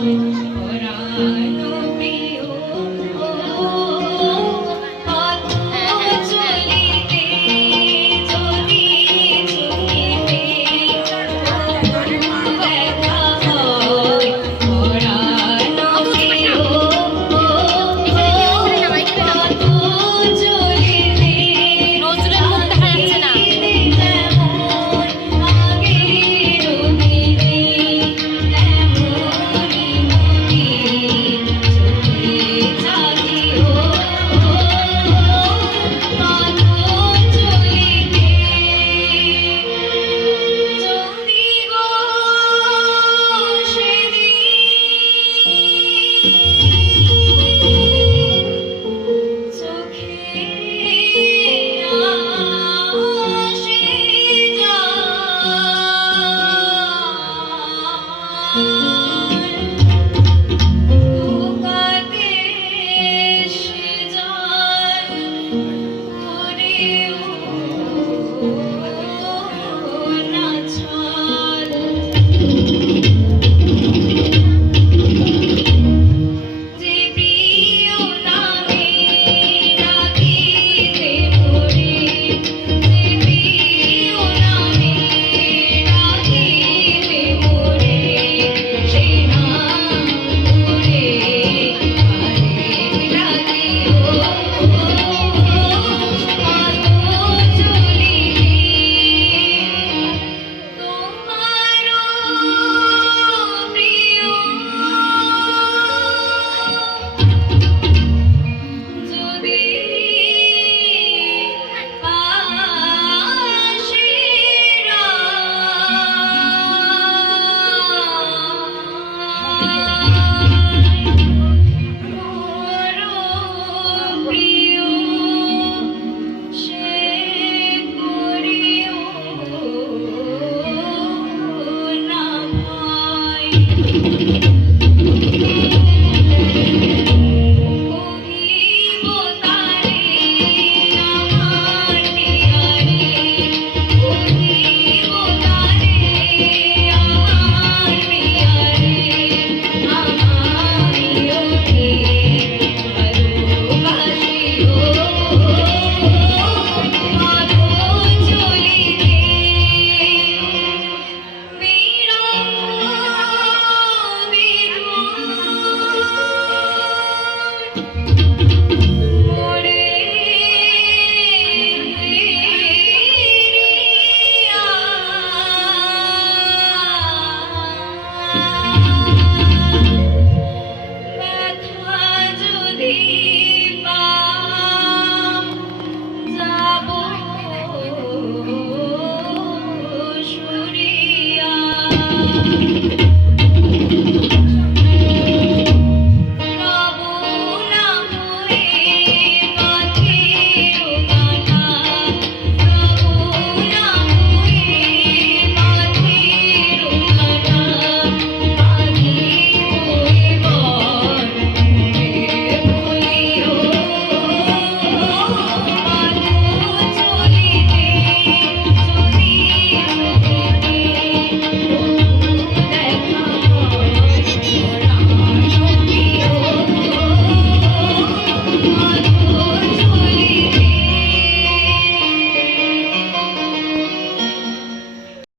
Thank mm -hmm. you.